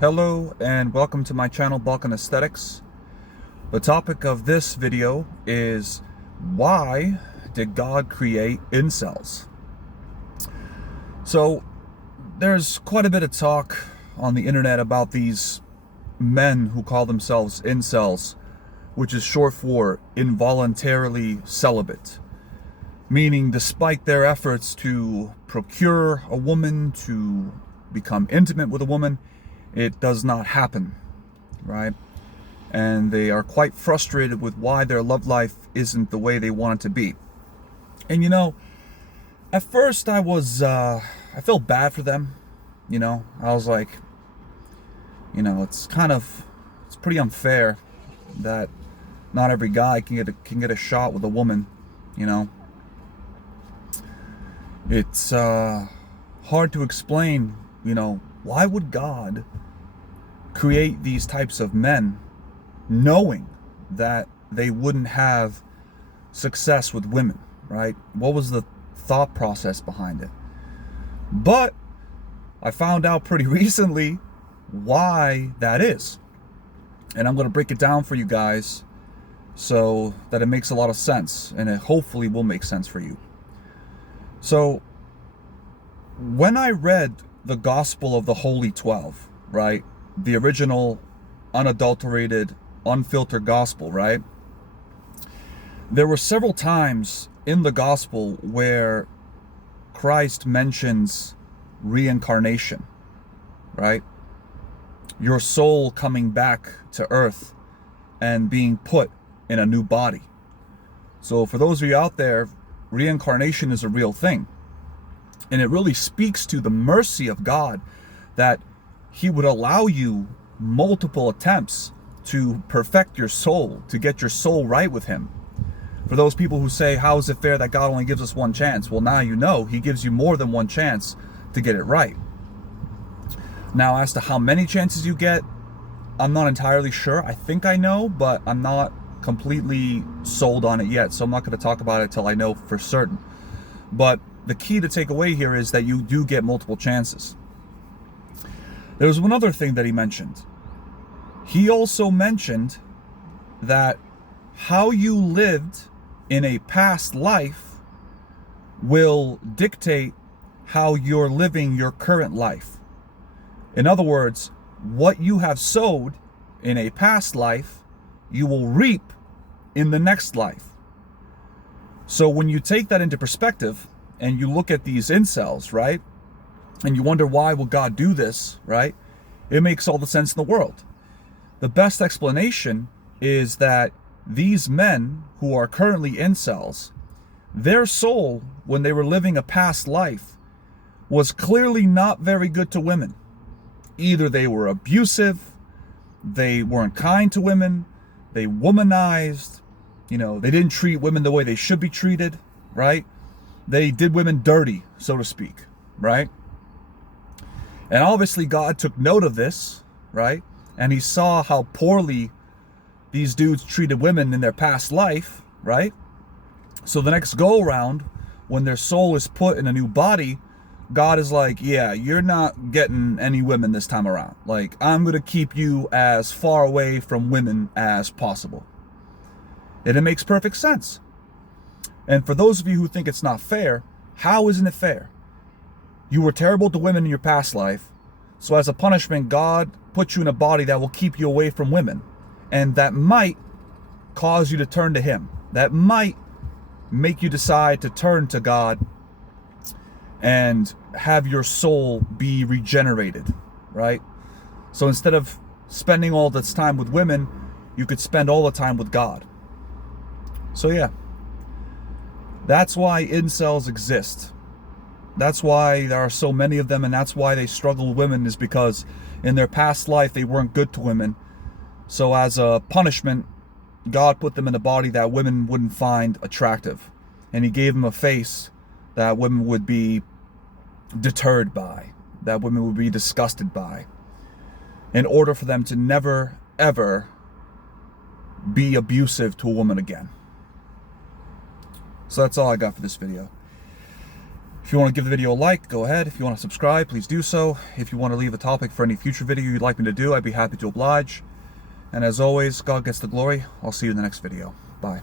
Hello and welcome to my channel, Balkan Aesthetics. The topic of this video is, why did God create incels? So there's quite a bit of talk on the internet about these men who call themselves incels, which is short for involuntarily celibate, meaning despite their efforts to procure a woman, to become intimate with a woman, it does not happen, right? And they are quite frustrated with why their love life isn't the way they want it to be. And at first I felt bad for them. I was like, it's pretty unfair that not every guy can get a shot with a woman. It's hard to explain. Why would God create these types of men knowing that they wouldn't have success with women, right? What was the thought process behind it? But I found out pretty recently why that is. And I'm going to break it down for you guys so that it makes a lot of sense, and it hopefully will make sense for you. So when I read the Gospel of the Holy 12, right? The original, unadulterated, unfiltered gospel, right? There were several times in the gospel where Christ mentions reincarnation, right? Your soul coming back to earth and being put in a new body. So for those of you out there, reincarnation is a real thing. And it really speaks to the mercy of God that He would allow you multiple attempts to perfect your soul, to get your soul right with Him. For those people who say, how is it fair that God only gives us one chance? Well, now you know He gives you more than one chance to get it right. Now, as to how many chances you get, I'm not entirely sure. I think I know, but I'm not completely sold on it yet. So I'm not going to talk about it till I know for certain. But the key to take away here is that you do get multiple chances. There was one other thing that He mentioned. He also mentioned that how you lived in a past life will dictate how you're living your current life. In other words, what you have sowed in a past life, you will reap in the next life. So when you take that into perspective and you look at these incels, right? And you wonder, why will God do this, right? It makes all the sense in the world. The best explanation is that these men who are currently incels, their soul, when they were living a past life, was clearly not very good to women. Either they were abusive, they weren't kind to women, they womanized, they didn't treat women the way they should be treated, right? They did women dirty, so to speak, right? And obviously God took note of this, right? And He saw how poorly these dudes treated women in their past life, right? So the next go around, when their soul is put in a new body, God is like, yeah, you're not getting any women this time around. Like, I'm going to keep you as far away from women as possible. And it makes perfect sense. And for those of you who think it's not fair, how isn't it fair? You were terrible to women in your past life, so as a punishment, God put you in a body that will keep you away from women. And that might cause you to turn to Him. That might make you decide to turn to God and have your soul be regenerated, right? So instead of spending all this time with women, you could spend all the time with God. So yeah, that's why incels exist. That's why there are so many of them, and that's why they struggle with women, is because in their past life they weren't good to women. So as a punishment, God put them in a body that women wouldn't find attractive. And He gave them a face that women would be deterred by, that women would be disgusted by, in order for them to never, ever be abusive to a woman again. So that's all I got for this video. If you want to give the video a like, go ahead. If you want to subscribe, please do so. If you want to leave a topic for any future video you'd like me to do, I'd be happy to oblige. And as always, God gets the glory. I'll see you in the next video. Bye.